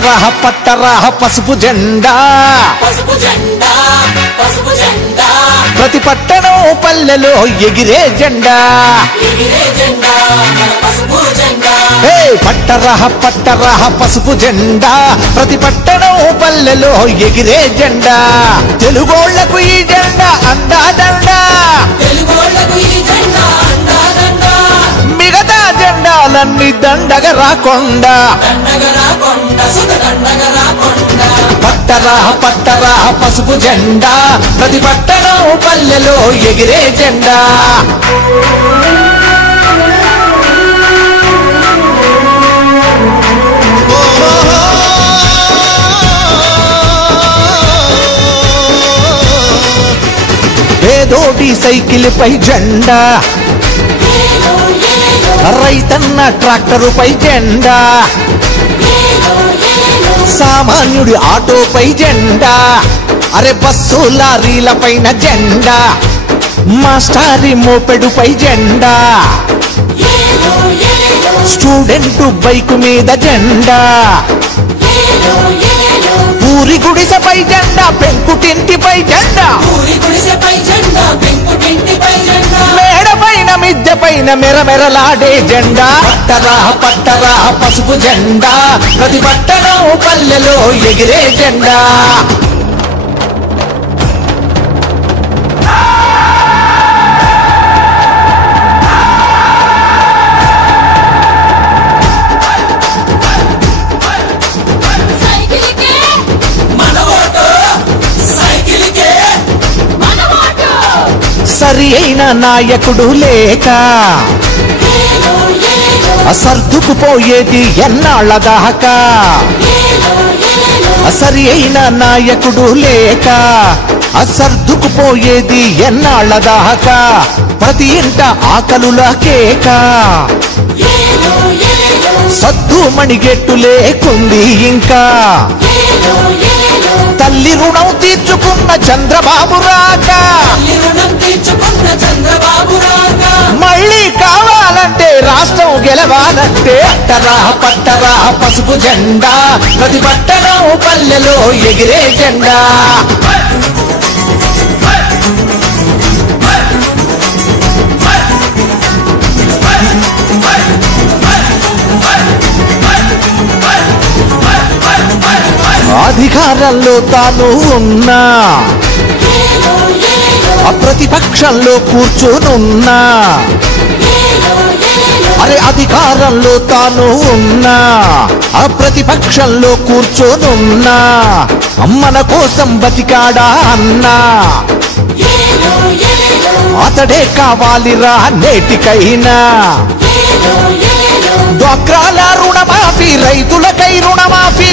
పట్టరా పట్టరా పసుపు జెండా ప్రతి పట్టణం పల్లెలో ఎగిరే జెండా పట్టరా పట్టరా పసుపు జెండా ప్రతి పట్టణం పల్లెలో ఎగిరే జెండా తెలుగోళ్లకు ఈ జెండా అందాదండా మిగతా జెండాలన్నీ దండగా రాకుండా పట్టరా పట్టరా పసుపు జెండా ప్రతి పట్టణం పల్లెలో ఎగిరే జెండా పేదోడి సైకిల్ పై జెండా రైతన్న ట్రాక్టరు పై జెండా సామాన్యుడి ఆటోపై జెండా అరే బస్సు లారీల పైన జెండా మాస్టారి మోపెడుపై జెండా స్టూడెంట్ బైకు మీద జెండా ఊరి గుడిసెపై జెండా పెంకుటింటిపై జెండా మేడ పైన మిద్దె పైన మెరమెరలాడే జెండా పట్టరా పట్టరా పసుపు జెండా ప్రతి పట్టణం పల్లెలో ఎగిరే జెండా సరి అయిన నాయకుడు లేక సర్దుకుపోయేది ఎన్నాళ్ళ దాకా సరి అయిన నాయకుడు లేక సర్దుకుపోయేది ఎన్నాళ్ళ దాకా ప్రతి ఇంట ఆకలుల కేక సద్దు మణిగెట్టు లేకుంది ఇంకా తల్లి రుణం తీర్చుకున్న చంద్రబాబు రాక మళ్ళీ కావాలంటే రాష్ట్రం గెలవాలంటే పట్టరా పట్టరా పసుపు జెండా ప్రతి పట్టణం పల్లెలో ఎగిరే జెండా అధికారంలో తాను ఉన్నా ప్రతిపక్షంలో కూర్చోనున్నా అరే అధికారంలో తాను ఉన్నా ప్రతిపక్షంలో కూర్చోనున్నా మన కోసం బతికాడా అన్నా అతడే కావాలిరా నేటికైనా డ్వాక్రాల రుణమాఫీ రైతులకై రుణమాఫీ